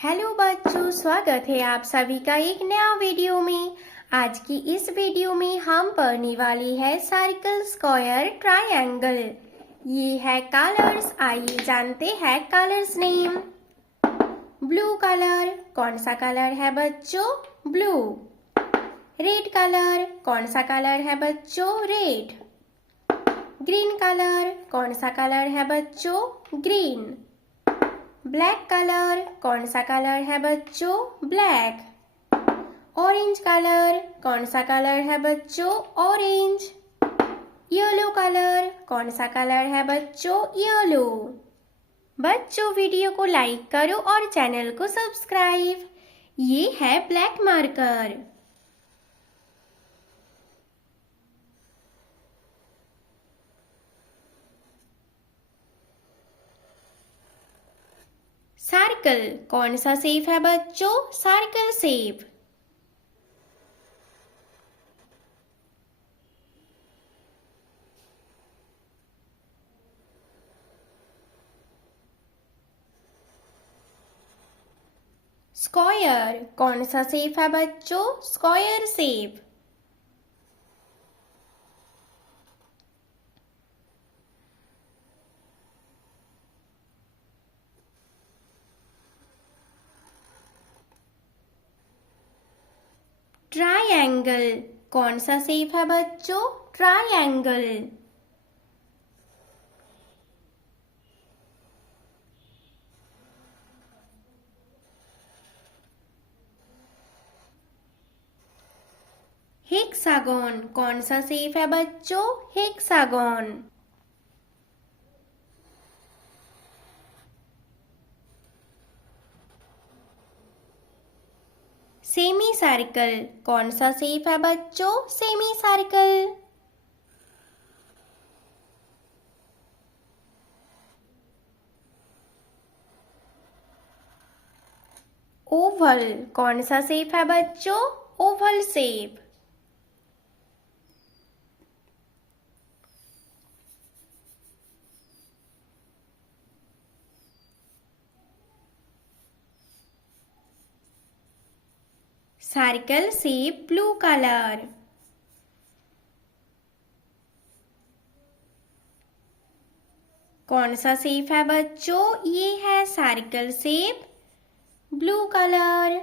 Hello बच्चों, स्वागत है आप सभी का एक नया वीडियो में। आज की इस वीडियो में हम पढ़ने वाले हैं सर्कल, स्क्वायर, ट्रायंगल। ये है कलर्स। आइए जानते हैं कलर्स नेम। ब्लू कलर, कौन सा कलर है बच्चों? ब्लू। रेड कलर, कौन सा कलर है बच्चों? रेड। ग्रीन कलर, कौन सा कलर है बच्चों? ग्रीन। ब्लैक कलर, कौन सा कलर है बच्चों? ब्लैक। ऑरेंज कलर, कौन सा कलर है बच्चों? ऑरेंज। येलो कलर, कौन सा कलर है बच्चों? येलो। बच्चों वीडियो को लाइक करो और चैनल को सब्सक्राइब। ये है ब्लैक मार्कर। सर्कल, कौन सा शेप है बच्चों? Circle shape. स्क्वायर, कौन सा शेप है बच्चों? Square shape. ट्रायंगल, कौन सा शेप है बच्चों? ट्रायंगल। हेक्सागोन, कौन सा शेप है बच्चों? हेक्सागोन। सेमी सर्कल, कौन सा शेप है बच्चों? Semi circle. ओवल, कौन सा शेप है बच्चों? Oval shape. Circle shape, blue colour. कौन सा शेप है बच्चों? ये है circle shape, blue colour.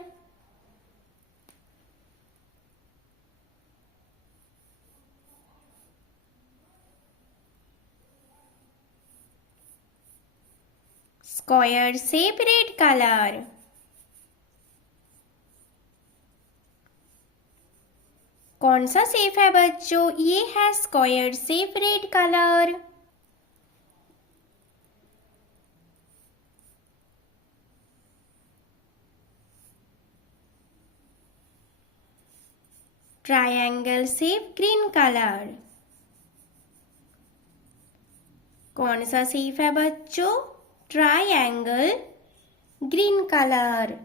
Square shape, red colour. कौन सा शेप है बच्चों? ये है square shape, red colour. Triangle shape, green colour. कौन सा शेप है बच्चों? Triangle, green colour.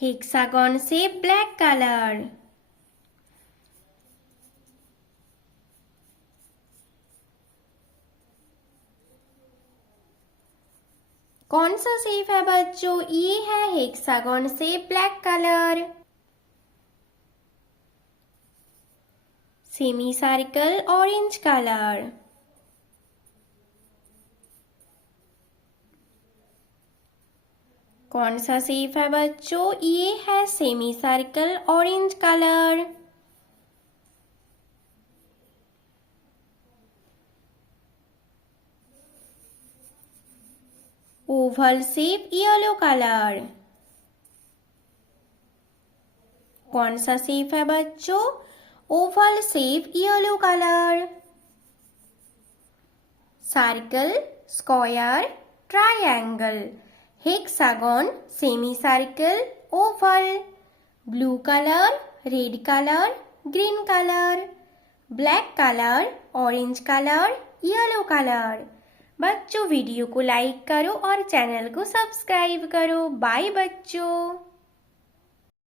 Hexagon shape, black colour. कौन सा शेप है बच्चों? ये है hexagon shape, black colour. Semi circle, orange colour. कौन सा शेप है बच्चों? ये है semi circle, orange colour. Oval shape, yellow colour. कौन सा शेप है बच्चों? Oval shape, yellow colour. Circle, square, triangle, hexagon, semi circle, Oval. Blue colour, red colour, green colour, black colour, orange colour, yellow colour. बच्चों video को like करो और channel को subscribe करो। बाय बच्चों।